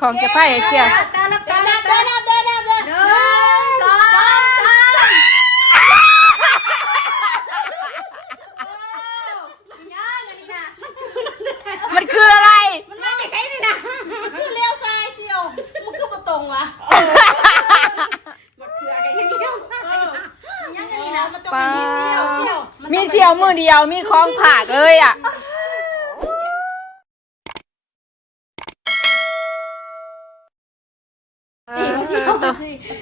ของจะไพ่เสียวมันคืออะไรมันมาจากไหนนี่นะมันคือเลี้ยวซ้ายเชียวมันคือประตงวะมันคืออะไรที่เลี้ยวซ้ายยังไงนะมันต้องมีเชียวมีเสียวมือเดียวมีของผากเลยอ่ะ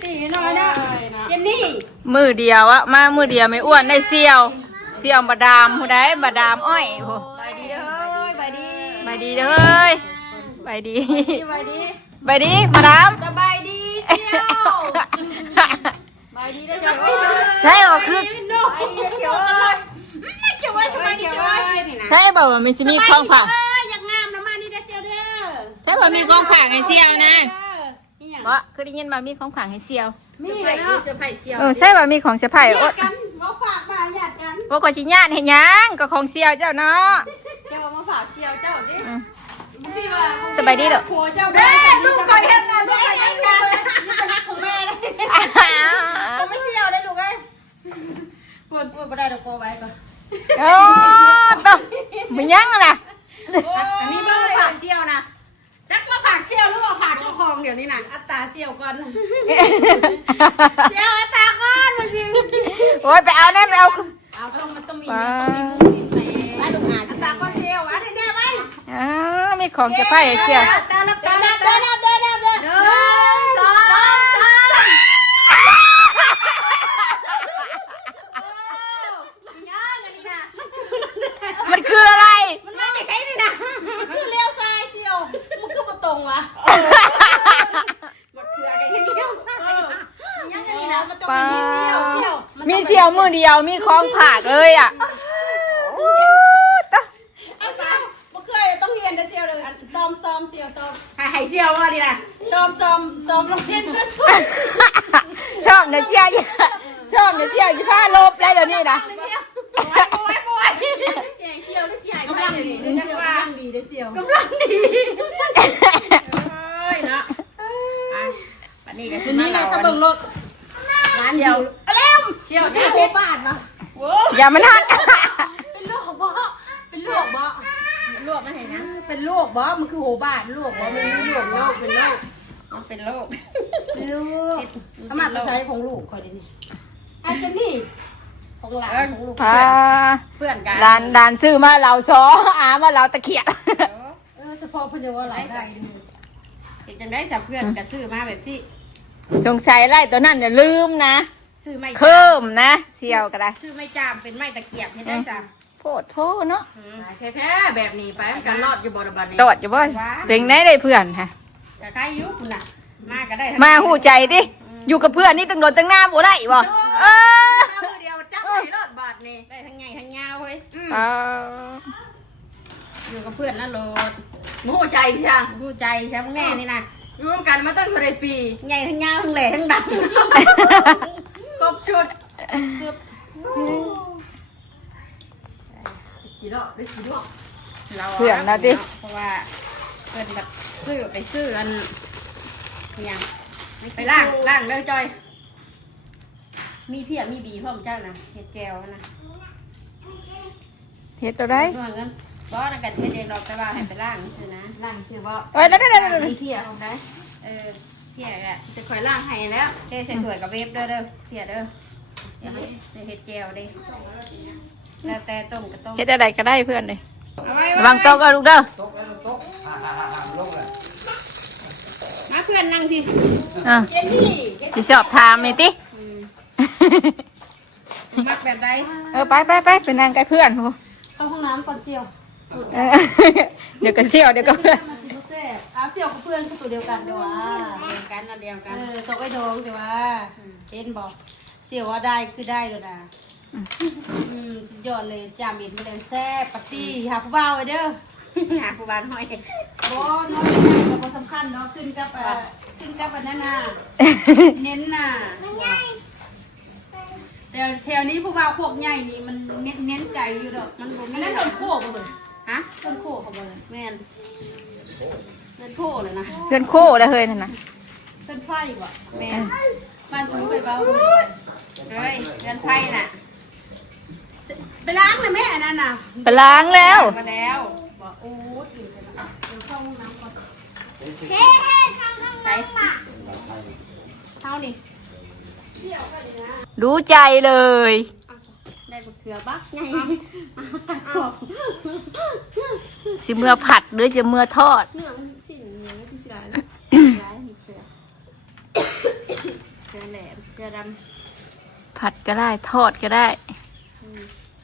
ตีน้อยนะเจนนี่มือเดียวอะมามือเดียวไม่อ้วนได้เสียวบาดามผู้ใดบาดามอ้อยโหไปดีเด้อไปดีไปดีเด้อไปดีไปดีมาดาม สบายดีเชียวไปดีได้จังใช่หรอคือไปดีเชียวไม่เกี่ยวว่าช่วยเชียวใช่บอกว่ามีของผักอย่างงามนะมานี่ได้เชียวเด้อใช่บอกมีของผักให้เสียวนะเพราะคือได้ยินมามีของผักให้เสียวมีเนาะเซอร์ไพรส์เชียวใช่บอกมีของเซอร์ไพรส์ญาติกันมาฝากมาญาติกันว่าก็ชิญาติเห็นยังก็ของเสียวเจ้าเนาะเจ้ามาฝากเชียวเจ้าดิสบายดีเด้อเจ้าเด้ลูกคอยทำงานด้วยกันนี่เป็นของแม่เลยผมไม่เชียวได้ลูกไอ้ปวดไม่ได้ดอกโกไว้ก่อนโอ้ตัวมันยังล่ะอันนี้มาฝากเชียวนะจักมาฝากเชียวหรือว่าฝากตัวคองเดี๋ยวนี้นะอัตตาเชียวก่อนเชียวอัตตาก่อนมาสิโอ้ยไปเอาแน่ไปเอามันต้องมีไปลูกอ่านอัตตาก่อนเชียวอันนี้ไปมีของจะไพ่เสียวเดินสองมันคืออะไรมันมาจากไหนนี่นะมันคือเลี้ยวซ้ายเชียวมันคือประตงวะมันคืออะไรที่เลี้ยวซ้ายยังไงนะมันต้องมีเชียวมีเสียวมือเดียวมีของผากเลยอ่ะมันคืออะไรต้องเรียนได้เชียวเลยซ้อมเชียวซ้อมหายเชียวว่าดีนะซ้อมลงเรียนขึ้นชอบเนื้อเชียวยี่ผ้าลบแล้วเดี๋ยวนี้นะปวดเชียวกำลังดีได้เชียวกำลังดีเฮ้ยเนาะปันนี้ก็คือนี่เลยตะเบิงรถร้านเชียวเร็วเชียวโคบ้านเนาะอย่ามาทักเป็นลูกบ่เป็นลูกมันเห็นนะเป็นลูกบ่มันคือโหบ้านลูกบ่มันลูกเป็นลูกถ้ามาใช้ของลูกคอยดินี่อาจจะนี่ของหลานของลูกเพื่อนกันดานซื้อมาเราซอมาเราตะเขียบเฉพาะพยาหลายได้เห็นจังได้จากเพื่อนกันซื้อมาแบบที่จงใส่ไรตัวนั้นอย่าลืมนะซื้อไม่เพิ่มนะเสี่ยวก็ได้ซื้อไม่จามเป็นไม้ตะเกียบให้ได้จ้ะโพดเนาะแท้แบบนี้ไปกันรอดอยู่บ่บัดนี้รอดอยู่บ่เพลงไหนได้เพื่อนฮะแต่ใครยุบน่ะมาก็ได้มาหูใจดิอยู่กับเพื่อนนี่ตั้งโดนตั้งหน้าบ่ได้บ่เดียวจับให้รอดบาดนี่ได้ทั้งใหญ่ทั้งยาวเฮ้ยอยู่กับเพื่อนนั่นโหลดหูใจพี่ช่างหูใจใช่ไหมแม่นี่นะอยู่ร่วมกันมาตั้งแต่ปีใหญ่ทั้งยาวทั้งแหล่ทั้งดำครบชุดกี่ดอกได้กี่ดอกเพื่อนนะดิเพราะว่าเพื่อนแบบซื้ออันยังไปล่างเลยจอยมีเพียมีบีพ่อมเจ้านะเห็ดแก้วนะเห็ดตัวได้บ่นั่นกันเห็ดเองดอกแต่ว่าให้ไปล่างคือนะล่างชื่อว่าได้มีเพียของได้เพียอ่ะจะคอยล่างให้แล้วเทใส่ถ้วยกับเวฟเด้อเพียเด้อเห็ดแก้วดิแล้วแต่ต้มก็ต้มเฮ็ดอะไรก็ได้เพื่อนเลยวางโต๊ะก็ลูกเด้อมาเพื่อนนั่งทีสิสอบถามนี่ติมักแบบใดไปนั่งใกล้เพื่อนเข้าห้องน้ำก่อนเสี่ยวเดี๋ยวก็เสี่ยวเดี๋ยวก็เพื่อนเสี่ยวกับเพื่อนคือตัวเดียวกันเดี๋ยวว่าเดียวกันโต๊ะไอ้ดองเดี๋ยวว่าเอ็นบอกเสี่ยวว่าได้คือได้เลยนะสุดยอดเลยจามเห็นมาแดงแซ่บปาร์ตี้หาผู้บ่าวเด้อหาผู้บ่าวหน่อยโอ้น้อยก็สำคัญเนาะขึ้นกับอันนั้นน่ะเน้นน่ะแต่แถวนี้ผู้บ่าวพวกใหญ่นี่มันเน้นใจอยู่ดอกมันบ่มีนั่นต้นโคบ่เลยฮะต้นโคเขาบ่เลยแม่น เงินโพเลยนะ เพื่อนโคแล้วเฮ้ยนั่นนะ เป็นไฟบ่แม่บ้านผมไปเบา เฮ้ยเงินไพ่น่ะ ไปล้างเลยแม่อันนั้นน่ะ ไปล้างแล้ว มาแล้ว บอกโอ้ตื่นไปแล้วเดี๋ยวเข้าห้องน้ำก่อน ไปเท่านี่ รู้ใจเลย ได้บะเขือบักไง สิเมื่อผัดหรือจะเมื่อทอด เนื้อมันสิ่งเนื้อที่สิได้ ร้ายมีเขือเขือแหลมเขือด ผัดก็ได้ทอดก็ได้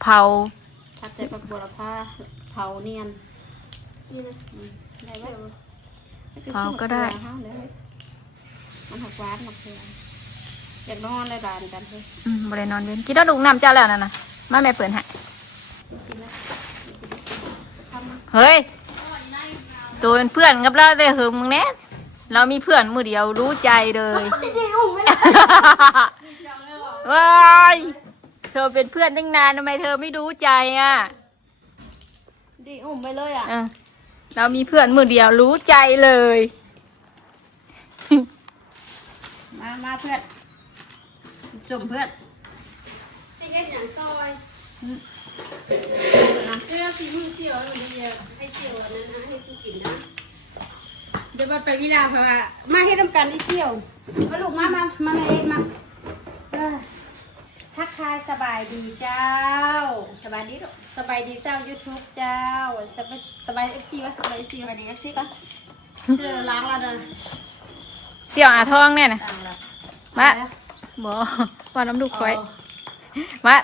เผา ำทัดใส่ผักบัวละผ้าเผาเนียน นี่นะ ได้ไหม เผาก็ได้ มันหักหวานหมักเขืออยากนอนได้ดานกันเลย บริโนอนเว้นกินแล้วลูกน้ำเจ้าแล้วนั่นนะมาแม่เปิดให้ กินแล้วทำมา เฮ้ย ตัวเป็นเพื่อนกับเราได้หึงมึงแน่เรามีเพื่อนมือเดียวรู้ใจเลย ว้ายเธอเป็นเพื่อนตั้งนานทำไมเธอไม่รู้ใจอ่ะ ดีอุ้มไปเลยอ่ะ เออเรามีเพื่อนมือเดียวรู้ใจเลย มาเพื่อนจุ่มเพื่อน ให้เฮ็ดอย่างซอยเสื้อสีมือเสี่ยวเดี๋ยวให้เสี่ยวอันนั้นนะให้สู้กินนะเดี๋ยวไปวิลาเพราะว่ามาให้ทำกันไอ้เสี่ยวมาลูกมาเอ็ดมาทักทายสบายดีเจ้า สบายดีหรอ สบายดีเจ้า YouTube เจ้าสบาย FC วะสบาย FC ส วะ บายดีสิปะ เจอล้างแล้วนะ เสี่ยวอาทองเนี่ยนะ ต่างละ มาบอว่าน้ำลูกคอยมา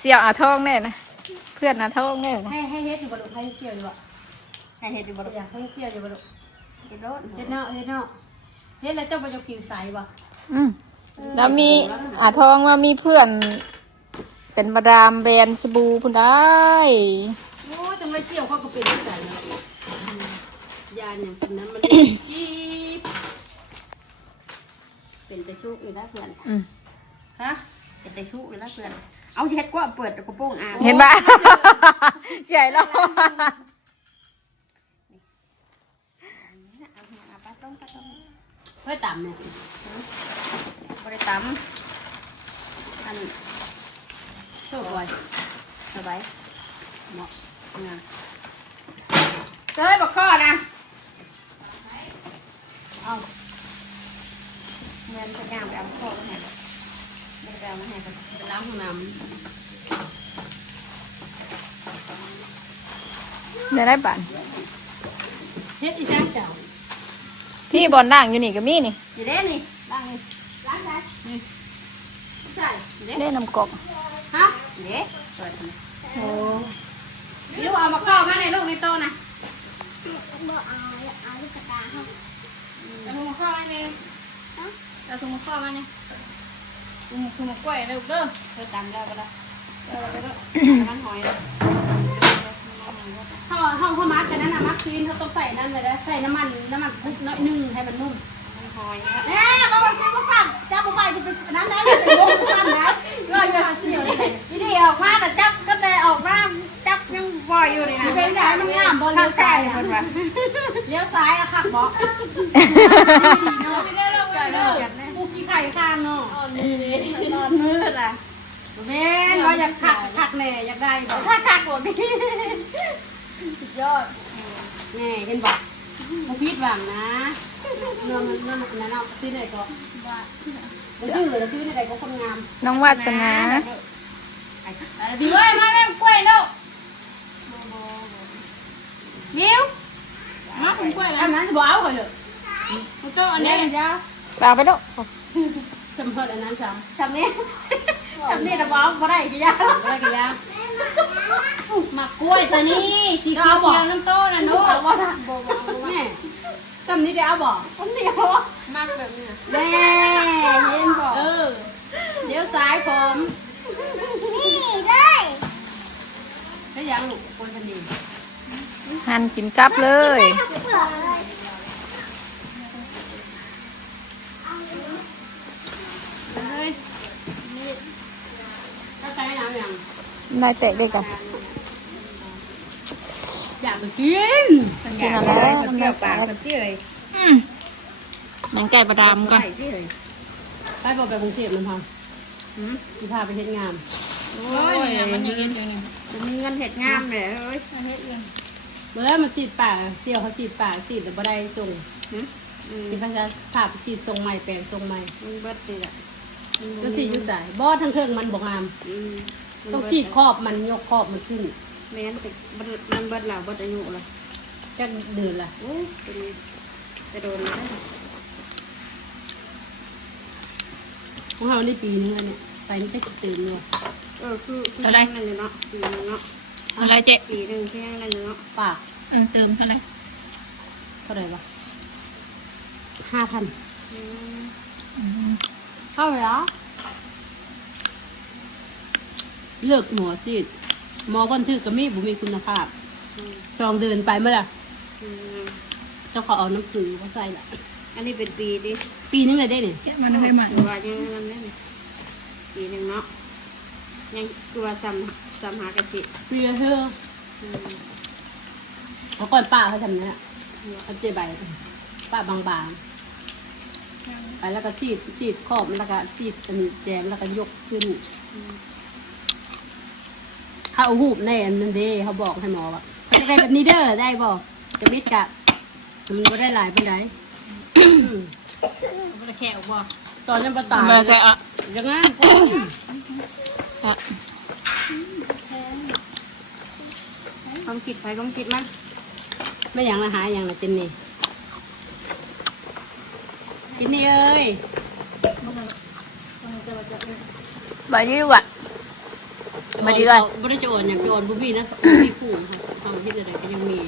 เสี่ยวอาทองเนี่ยนะเพื่อนอาทองเนี่ยนะ ให้เฮ็ดอยู่บ่ลูกให้เสี่ยวอยู่บ่ ให้เห็ดดูบ อยากให้เสี่ยวอยู่บ่ลูก เห็ดรถ เฮ็ดเนาะเฮ็ดแล้วเจ้าบ่จะผิวใสบ่ แล้วมีอาทองว่ามีเพื่อน เป็นมาดามแบรนด์สบู่พุ่นได้ โอ้จังเลยเสี่ยวเขาก็เป็นที่กันนะยาอย่างเป็นนั้นมันจี๊บ เป็นแต่ชุกอยู่แล้วเพื่อน ฮะ เป็นแต่ชุกอยู่แล้วเพื่อนเอาเห็ดก็เปิดกระโปรงอ่าง เห็นปะ เจ๋ยแล้ว เอาปลาต้ม เฮ้ยต่ำเนี่ย บริตำอัน โชคก่อน สบายเหมาะงามเจ้ยบอกข้อนะเอาเงินสักอย่างไปเอาข้อมาให้ไม่ได้เอามาให้กัน ไปล้างห้องน้ ได้บัน ำเฮ็ดอีแจ้งเจ้า พี่บอลนั่งอยู่นี่ก็มีนี่ อยู่เด้นี่ล้างนี่ล้างได้ ใช่ เล่นน้ำกอก ฮะ เด้เปิดนี่ โอ้ ลูกเอามาข้อมาในลูกในโตนะ เอามาข้อมาเนี่ยเอาถุงมาข้อมาเนี่ยถุงมากล้วยเร็วเด้อ เธอจำแล้วก็ได้มันหอย เขามัดกันนั่นน่ะมัดซีนเขาต้องใส่นั่นเลยนะใส่น้ำมันพุกน้อยนึงให้มันนุ่ม มันหอย แม่ก็มาซื้อมาสั่งจับมาไปจะเป็นนั้นได้เป็นลูกสั่งได้ก็อย่าเสียวเลยนี่ดีออกมาแต่จับก็แต่ออกมาจับยังบ่อยอยู่นี่นะเป็นได้มันงามบอลเลี้ยวซ้ายเลี้ยวซ้ายอะขับบอกไม่ได้เราไม่ได้กูขี้ไข่ข้างเนาะ นอนมืดอ่ะ แม่เราอยากขักแน่อยากได้ถ้าขักหมดนี่สุดยอดแน่เห็นบอกกูพิดหวังนะเรื่องนั้นเอาซื้อไหนก็ว่ามันดื้อแล้วซื้อไหนก็คนงาม น้องวาสนา ดีเว้ยมาแม่กล้วยแล้วมิวมาคุณกล้วยแล้วนั้นจะบอกเอาเหรอมันต้องอันนี้จ้า ลาไปแล้ว จำเพิ่มอันนั้นจ้า ทำนี่ระบอกบ่ได้กี่ยา อะไรกันยาหมักกล้วยตัวนี้สีเขียวน้ำโต้น่ะนุ๊กแม่จำนี้เดี๋ยวเอาบอก คนเดียว มากแบบนี้ แม่เย็นบอก เดี๋ยวซ้ายผม นี่เลย ได้ยังลูกคนทันดี หั่นกินกับเลย เฮ้ยนี่ก็ใจหนาวอย่าง นายแตะได้กัน อยาก ก็กิน กินอะไร มันเกี่ยวปากกับที่เลย หนังไก่ประดามก่อน ใส่ที่เลย ไปบอกไปกรุงเทพมันพอที่พาไปเฮ็ดงาน โอ้ยมันยังมีเงินเห็ดงามเลยเอ้ย เมื่อมันฉีดปากเสี่ยวเขาฉีดปากฉีดแต่บ่ได้ส่งที่พาจะพาไปฉีดทรงใหม่แปลงทรงใหม่ มันเบิดสิละ ก็ฉีดอยู่ใส่บ่ทั้งเทิงมันบ่งามต้องฉีดครอบมันยกครอบมันขึ้น แม่นติมันเบิดแล้วเบิดอายุละ จักเดือนละ โอ้เป็นจะโดนแล้ว ของเราได้ปีนึงแล้วเนี่ยไปมันจะตื่นอยู่ คือนั่นเลยเนาะปีนึงเนาะ อะไรเจ๊ ปีนึงแค่นั้นเนาะ ปาก เติมเท่าไหร่ เท่าไหร่วะ5,000เข้าไปแล้วเลิกหมอฉีดหมอคนถือกระมีบุมีคุณภาพจองเดินไปเมื่อไหร่เจ้าเขาเอาน้ำคือเขาใส่ละ อันนี้เป็นปีดิ ปีนึงเลยได้เนี่ย แกะมันให้มัน ถือว่ายังนั่นแน่ปีนึงเนาะยังคือว่าซ้ำหากระสิ ปีละเธอเขาก่อนป้าเขาทำนั่นแหละเขาเจ็บใบป้าบางๆไปแล้วก็จีบขอบแล้วก็จีบเป็นแจมแล้วก็ยกขึ้นเขาเอาหูบแน่นั่นเด้เขาบอกให้หมอว่าเขาจะได้แบบนี้เด้อได้บอกจะมิดกะมันก็ได้หลายเป็นไร มันจะแค่ออกบ่ ตอนยังประตาย มันจะอ่ะ ยังไง ความคิดไปความคิดมัน ไม่อย่างละหายอย่างละจินนี่จินนี่เอ้ย บายดีว่ะบายดีเลย บริจาคอย่างโยนบุบี้นะมีคู่ค่ะทำที่จะได้ก็ยังมี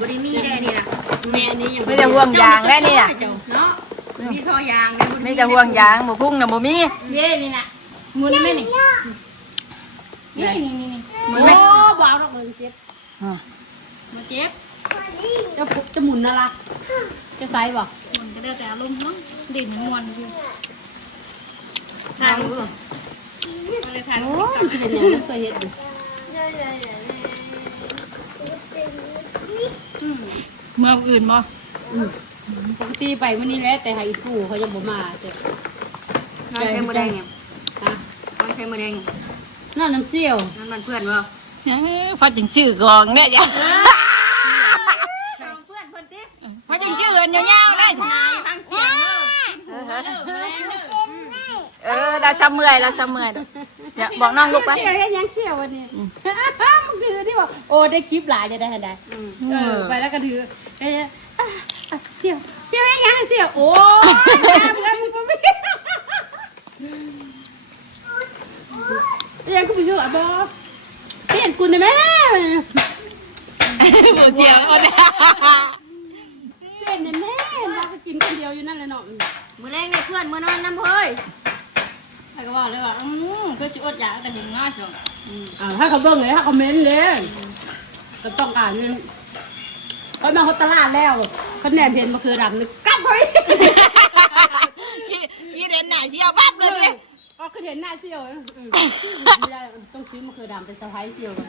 บริมีได้นี่นะ แม่อันนี้ยัง ไม่จะห่วงยางได้นี่น่ะ เนาะมีท่อยางเลย ไม่จะห่วงยางหมูพุ่งน่ะหมูมี เย่นี่นะมุนไหมนี่นี่นี่ มันไม่ โอ้บ้าหรอกมันเจ็บ มาเจ็บ จะหมุนน่ารักจะไซส์บ่ มันก็ได้แต่อารมณ์เนาะดิ่งมวนคือ ทางรู้ อะไรทาน โอ้มันจะเป็นอย่างนั้นเคยเห็นอยู่ เมื่ออื่นบ่ ปกติไปวันนี้แหละแต่ให้อีกูเขายังบ่มาเจ้ น้องใช้มือแดงเนี่ย ฮะ น้องใช้มือแดง นั่นน้ำเซี่ยว นั่นมันเพื่อนบ่ พอจึงชื่อกองเนี่ยจ้ะ เพื่อนเพื่อนติ พอจึงชื่อเอิ้นยาวๆได้ ฟังเสียงเราจะเมื่อยเดี๋ยวบอกน้องลูกไป เซี่ยวเฮ็ดยังเซี่ยววันนี้มันคือที่บอกโอ้ได้คลิปหลายจะได้ทันใดไปแล้วก็ถือเซี่ยวเซี่ยวเฮ็ดยังเซี่ยวโอ้ยเพื่อนมึงบ่มียังกูไปอยู่อ่ะบ่เปลี่ยนกูได้ไหม หมูเจียวคนนี้ เปลี่ยนได้ไหมเราก็กินคนเดียวอยู่นั่นแหละเนาะ มือแรงในเพื่อนมือนอนน้ำเฮ้ย ใครก็บอกเลยว่าก็ชิอดอยากแต่เห็นง่ายจัง ถ้าเขาเบิ่งเลยถ้าเขาเม้นเลยก็ต้องการนี่เขามาเขาตลาดแล้วเขาแหนมเห็นมะเขือดำนึกกลับเฮ้ย พี่เด่นไหนเที่ยวปั๊บเลยสิ ก็คือเห็นหน้าเซี่ยวไม่ได้ต้องซื้อมะเขือดำเป็นสะพ้ายเซี่ยวกัน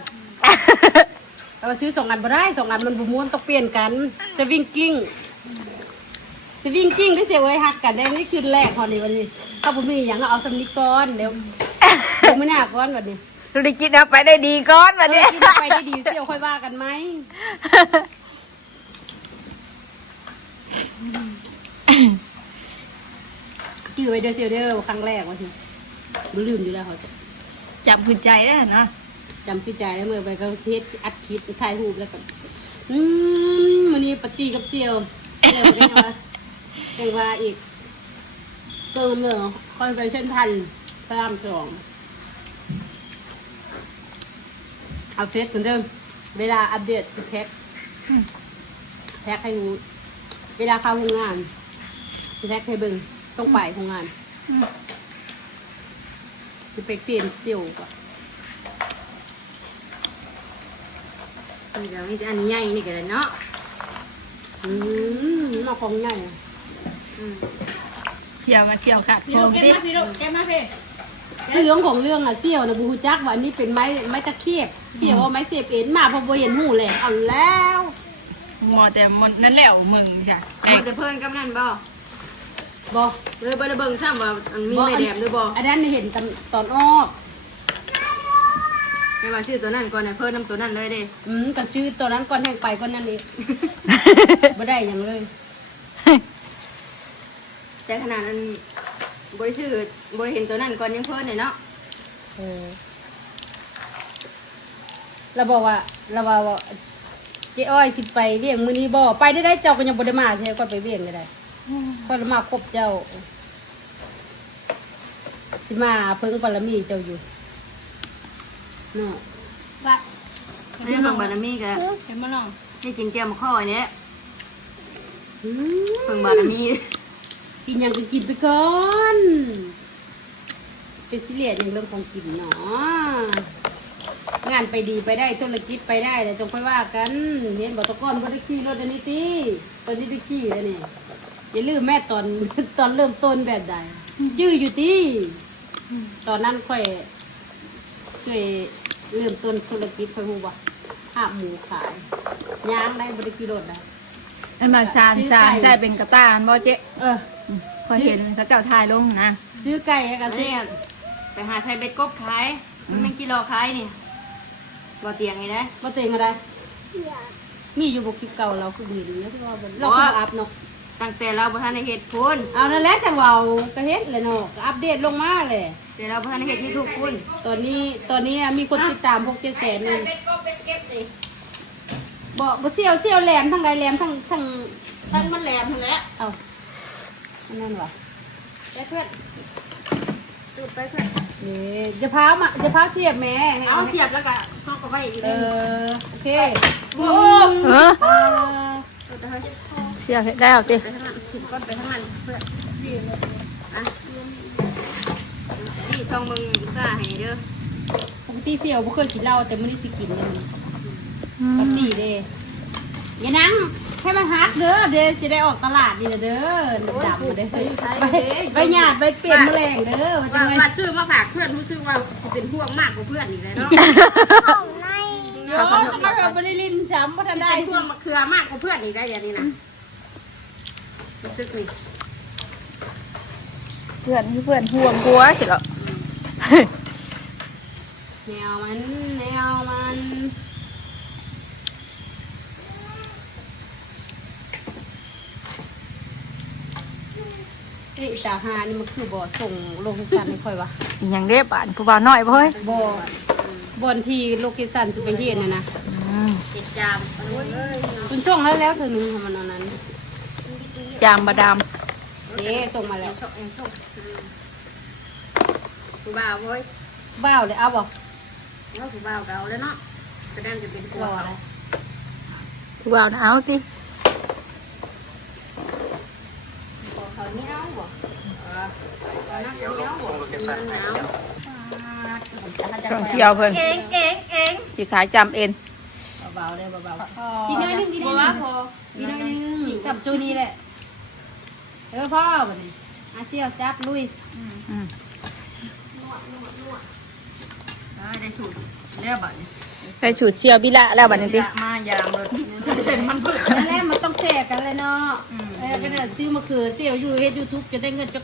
แต่ว่าซื้อ2 อันบ่ได้2 อันมันบุม้วนต้องเปลี่ยนกันสวิงกิ้งได้เสียไว้หักกันได้นี่คืนแรกพอดีวันนี้ถ้าบุมีอย่างเอาสำนิกก้อนเดี๋ยวไม่น่าก้อนวันนี้ ธุรกิจเอาไปได้ดีก่อนแบบนี้ กินไปได้ดีเซี่ยวค่อยว่ากันไหมจื้อไว้เด้อเซี่ยวเด้อครั้งแรกว่าสิบ่ลืมอยู่แล้วเขา จับผืนใจได้นะ จำติดใจแล้วเมื่อไปก็เทสอัดคลิปถ่ายรูปแล้วก็วันนี้ปฏิกับเซี่ยวได้ยังว่าอีกเติมเลยคอนเฟชั่น1,000 3 2เอาเฟซเหมือนเดิมเวลาอัปเดตแท็กให้รู้เวลาเข้าโรงงานแท็กให้เบิ่งต้องไปโรงงานจะไปเปลี่ยนเซี่ยวก่อน เดี๋ยวนี้อันใหญ่นี่ก็เลยเนาะ นอกของใหญ่ เที่ยวมาเที่ยวค่ะ พี่ลูกแกมาพี่ลูกแกมาพี่ เรื่องของเรื่องอะเซี่ยวนะบูฮูจักว่าอันนี้เป็นไม้ตะเคียบเซี่ยวว่าไม้เสียบเอ็นมาพอบ่เห็นหูเลยเอาแล้ว หมอแต่มันนั่นแหละมึงจ้ะ มันจะเพิ่นกับนั่นบ่ บ่ เลยบ่ได้เบิ่งซ้ำว่าอันมีไม่แดมหรือบ่ อันนั้นเห็นตอนออก ไม่ว่าชื่อตัวนั้นก่อนน่ะเพิ่นนำตัวนั้นเลยเด้ ก็ชื่อตัวนั้นก่อนแห้งไปก่อนนั่นเองบ่ได้หยังเลย แต่ขนาดนั้นบ่ได้ชื่อบ่ได้เห็นตัวนั้นก่อนยังเพิ่นเนี่ยเนาะ เราบอกว่าเจ้อ้อยสิไปเวียงมื้อนี้บ่ไปได้เจ้าก็ยังบ่ได้มาใช่ก็ไปเวียงก็ได้ก็มาครบเจ้าสิมาเพิ่งปรมีเจ้าอยู่เนาะ ว่า เรื่องของบารมีก็ เห็นมั้ยน้อง นี่จริงแก้วมาข้อเนี่ยเพิ่งบารมี กินหยังก็กินไปก่อนเป็นสิเลียดอย่างเรื่องของกินเนาะงานไปดีไปได้ธุรกิจไปได้แต่จงไปว่ากันเห็นบอกตะก้อนบ่ได้ขี่รถอันนี้ติตอนนี้ได้ขี่แล้วนี่อย่าลืมแม่ตอน ตอนเริ่มต้นแบบใดยื้ออยู่ติตอนนั้นค่อยช่วยเริ่มต้นธุรกิจค่อยฮู้ว่าหาบหมูขายย่างได้บ่ได้ขี่รถได้ อันมาซานใช่เป็นกระตาอันบ่เจ๊ พอเห็นเขาเจ้าทายลงนะ ซื้อไก่ให้กันสิ เนี่ยไปหาใช้เบ็ดกบขายมันเป็นกิโลขายนี่บ่เตียงไงนะ บ่เต็งอะไรมีอยู่บ่คลิปเก่าเราคือดีนะที่ว่าเราคืออัพเนาะ ตั้งแต่เราบ่ทันได้เฮ็ดพุ่น เอานั่นแหละจังเว้าก็เฮ็ดเลยเนาะก็อัปเดตลงมาเลย แต่เราบ่ทันได้เฮ็ดมีทุกพุ่น ตอนนี้มีคนติดตาม6-7 แสนนึง เบ็ดกบเป็ดเก็บดิ บ่เสี่ยวแหลมทั้งใดแหลมทั้ง ท่านมันแหลมทั้งแล้ว เอาอันนั้นว่ะ ไปเพื่อนจุดไปเพื่อน นี่จะพาเทียบแม่ให้ เอาเสียบแล้วก็เข้ากับไว้อีก โอเค โอ้ เออ ไปทางนั้น เสียเฮ็ดได้เอาติ ไปทางนั้นถิบก้อนไปทางนั้นเพื่อนอ่ะนี่ซองมึงซ่าให้เด้อ ปกติเสี่ยวบ่เคยกินเหล้าแต่มื้อนี้สิกินเลยปกติเด้อย่านั่งให้มันฮักเด้อเด้สิได้ออกตลาดนี่เด้อจับมาเด้อไปหยาดไปเปลี่ยนแมลงเด้อว่าจังไง ว่าซื้อมาฝากเพื่อนรู้สึกว่าสิเป็นห่วงมากกว่าเพื่อนอีกเลยเนาะ โยเขาแบบบริลินช้ำพัฒ ได้ ได้ ห่วงมะเขือมากกว่าเพื่อนอีกได้อย่างนี้นะรู้สึกนี่ เพื่อนห่วงกลัวสิหรอ แนวมันไอ้ตาหานี่มันคือบ่อส่งโลเคชั่นไม่ค่อยวะ อีหยังเด้บ้านผู้บ่าวน้อยบ่เฮ้ย บ่อนที่โลเคชั่นจะไปเห็นนะ ติดจามเลย คุณส่งแล้วเธอหนึ่งทำมันเอานั้น จามบาดาม ส่งมาแล้ว ผู้บ่าวเว้ย บ้าวเลยเอาบ่ แล้วผู้บ่าวเก่าแล้วเนาะกระด้างจะเป็นตัว รออะไร ผู้บ่าวเอาติ เขาเนี้ยบ่นักเนี้ยบ่หนาว ช่องเสียวเพิ่น เองสิขายจำเอ็น เบาๆเลยเบาๆกินน้อยนึงกินน้อยนึงกินน้อยนึงสับจูนี่แหละพ่อวันนี้อาเซียวจับลุย ได้สูตรแล้วบัดนี้ ไปฉุดเชียวบิละแล้วบัดนี้ติ มายามเลยเส้นมันเพิ่ม นั่นแหละมันต้องแชร์กันเลยเนาะก็เนี่ยซื้อมะเขือเซียวอยู่เฮ็ดยูทูบจะได้เงินจะ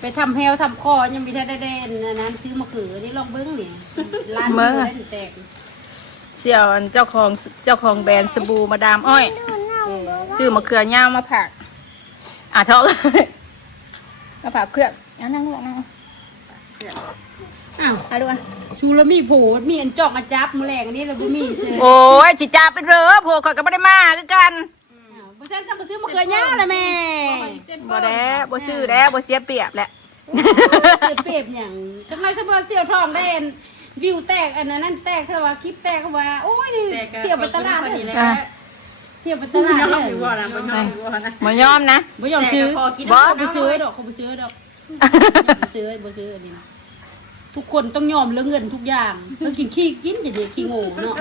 ไปทำแฮวทำคอยังมีแท้ได้นั้นซื้อมะเขือนี่ลองเบิ้งนี่ร้านมือได้ถึงแตก เชียวอันเจ้าของแบรนด์สบู่มาดามอ้อยซื้อมะเขือยาวมาผักท้องมาผักเพื่อนนั่งอ้าวอะไรวะชูแล้วมีโผมีอันจอกอาจับมือแรงอันนี้เราบ่มีซื้อ โอ้ยจิจ่าเป็นเด้อโผล่ข่อยก็บ่ได้มาคือกัน บ่เส้นต้องไปซื้อมะเขือยาวเลยแม่ บ่แด้บ่ซื้อแด้บ่เสียเปรียบแหละ เปรียบอย่างทำไมสมบูรณ์เสี่ยวทองได้วิวแตกอันนั้นแตกเท่าว่าคลิปแตกเขาว่าโอ้ยเที่ยวไปตลาดเลยเที่ยวไปตลาดเลย บ่ยอมนะ บ่ยอมซื้อ บ่ บ่ซื้อดอกเขาบ่ซื้อดอกบ่ซื้ออันนี้ทุกคนต้องยอมเรื่องเงินทุกอย่างเรื่องกินกินจะได้ขี้โง่เนาะ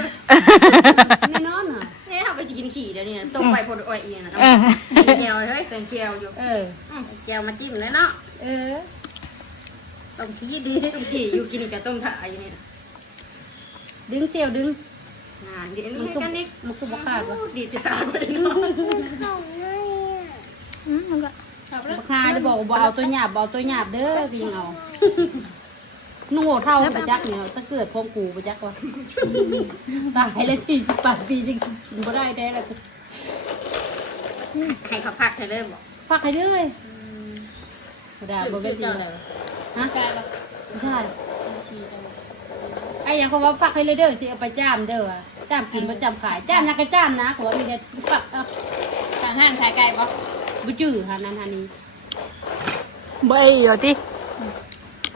แน่นอนค่ะ เนี่ยเขาก็จะกินขี่เดี๋ยวนี้ต้มไปพออ้อยเองนะแก้วเลยแต่งแก้วอยู่แก้วมาจิ้มเลยเนาะต้มขี้ดีต้มขี้อยู่กินกับต้มถ่ายอยู่นี่ ดึงเสี่ยวดึง งานเดี๋ยวนี้กันนี่ มันคือบ่ขาดวะ ดีจะตายไปเนาะ มันก็ บ่ขาดบอกบ่เอาตัวหยาบบ่เอาตัวหยาบเด้อก็ยังเอานุ่งโหเท่าประจักษ์เนี่ยถ้าเกิดพองกูประจักษ์วะตายเลย48 ปีจริงกินบ่ได้แท้แล้ว ให้เขาพักเธอเริ่มบอก ฝากให้ด้วยบ่ได้บ่เป็นจริงเลยฮะไม่ใช่ไอ้ยังเขาว่าฝากให้เลยเด้อสิเอาไปจ้ามเด้อจ้ามกินบ่จ้ามขายจ้ามนักก็จ้ามนะเขาว่ามีแต่ฝากเอา ทางห้างขายไก่ปะ บ่จื้อหานั้นหานี้ เบ้ยอยู่ที่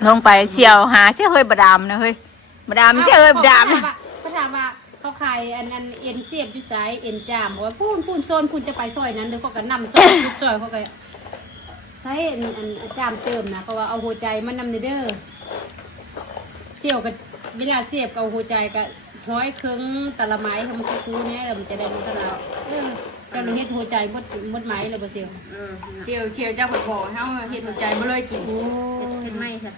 ลงไปเสี่ยวหาเชื่อเฮ้ยบดามนะเฮ้ยบดามเชื่อเฮ้ยบดาม เขาถามว่าเขาขายอันเอ็นเสียบอยู่ไสเอ็นจ้ามบอกว่าพูนโซนคุณจะไปซอยนั้นเด้อเขาก็นำซอยซอยเขาก็ใช้อันจ้ามเติมนะเพราะว่าเอาหัวใจมันนำเด้อเสี่ยวกับเวลาเสียบกับเอาหัวใจกับห้อยเครื่องตะละไม้ทำคูๆเนี่ยแล้วมันจะได้มีขนาดก็เลยเฮ็ดหัวใจมดไม้เลยบ่เสี่ยว เชียวเจ้าผัดบ่อเฮาเฮ็ดหัวใจบ่เลยกิน โอ้ เฮ็ดไม่ค่ะ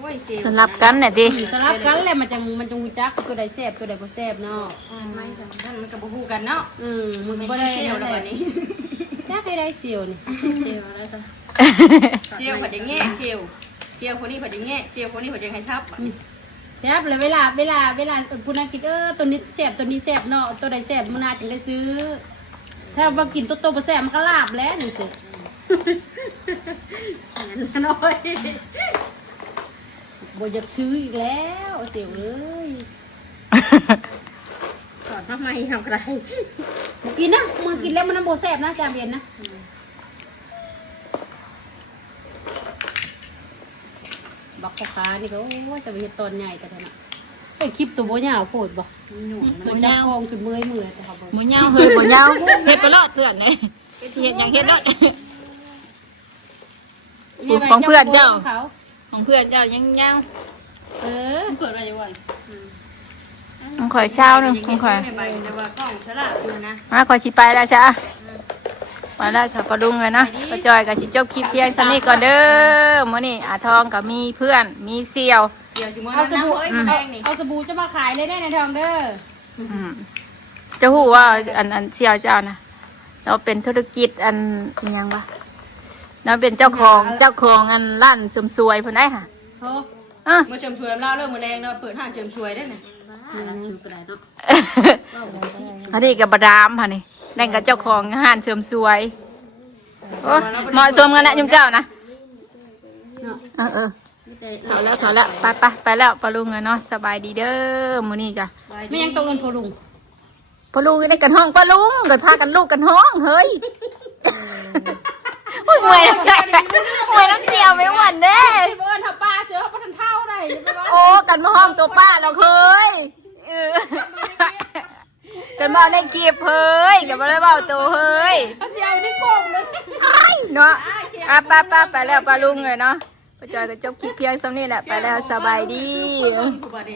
โอ้ยเชียว สลับกันเนี่ยดิ สลับกันแหละมันจะรู้จักตัวใดแซ่บตัวใดบ่แซ่บเนาะ ไม่ค่ะนั่นมันก็บ่ฮู้กันเนาะ มันก็ บ่ บ่ ได้ ได้ เชียวแล้วบัดนี้ จักให้ได้เสี่ยวนี่เสี่ยวอะไรซะ เชียวผัดอย่างเงี้ยเชียวคนนี้ผัดอย่างเงี้ยเชียวคนนี้ผัดอย่างให้ชับ แซ่บเลยเวลาผู้นั้นกินตัวนี้แซ่บตัวนี้แซ่บเนาะตัวใดแซ่บมื้อหน้าจึงได้ซื้อ ถ้าว่ากินตัวโตบ่แซ่บมันก็ลาบแล้วนี่สิ งั้นน้อย บ่อยากซื้ออีกแล้วเสี่ยวเอ้ย สอนทำไมทำอะไร บ่กินนะมันกินแล้วมันบ่แซ่บนะจามเย็นนะบักพ่อค้านี่ก็โอ้ยจะไปเฮ็ดตอนใหญ่แต่เท่านั้นไอ้คลิปตัวบ่ยาวโพดบ่ตัวจับกองจนเมื่อยมือแต่เขาบ่ หมูเน่าเฮ้ยหมูเน่าเฮ็ดไปรอดเพื่อนเลยเฮ็ดอย่างเฮ็ดรอดของเพื่อนเจ้าของเพื่อนเจ้ายังเน่า เออเปิดอะไรอยู่วะ ของข่อยเช้าหนึงของข่อย ใบแต่ว่ากล้องฉลาดอยู่นะ มาข่อยสิไปแล้วจ้ะไปแล้วสับปะรุงเลยนะป้าจอยกับสิจบคลิปเพียงสำนี้ก่อนเด้อมื้อนี้อาทองก็มีเพื่อนมีเสี่ยว เดี๋ยวจิมื้อ เอาส น้ำ บู่ เอ้ยมันแดงนี่ เอาสบู่จะมาขายเลยได้ในทองเด้อ จะฮู้ว่าอันเสี่ยวเจ้านะเราเป็นธุรกิจอันอิหยังวะเราเป็นเจ้าของอันร้านเสริมสวยเพิ่นได้ค่ะ โธ่ อ่ะ มาเชิมชวยเล่าเรื่องมือแรงเนาะเปิดห้างเชิมชวยได้น่ะ ซื้อไปได้เนาะ อันนี้กับบดามค่ะนี่นั่นกับเจ้าของห้านเสริมสวยโอ้เหมาะสมกันนะยุ่มเจ้านะ เนาะ เออถอดแล้วไปแล้วปลาลุงเนาะสบายดีเด้อมื้อนี้จ้ะ ไม่ยังตัวเงินพอลุง ปลาลุงอยู่ในกันห้องปลาลุงก็พากันลูกกันห้องเฮ้ยโอ้ยเมื่อยน้ำเสียวไม่หวั่นเด้ พี่เบิ้ลถ้าปลาเสือเขาทันเท่าได้ยังไม่ร้อน โอ้กันมาห้องตัวป้าเราเคยกันมาในคลิปเฮ้ยกันมาได้เบาตัวเฮ้ย เขาเสียวนี่โกงเลย เนาะป้าไปแล้วปลาลุงเลยเนาะไปจอยกับจบคลิปเพียงสำนี้แหละไปแล้วสบายดี กูบ่ได้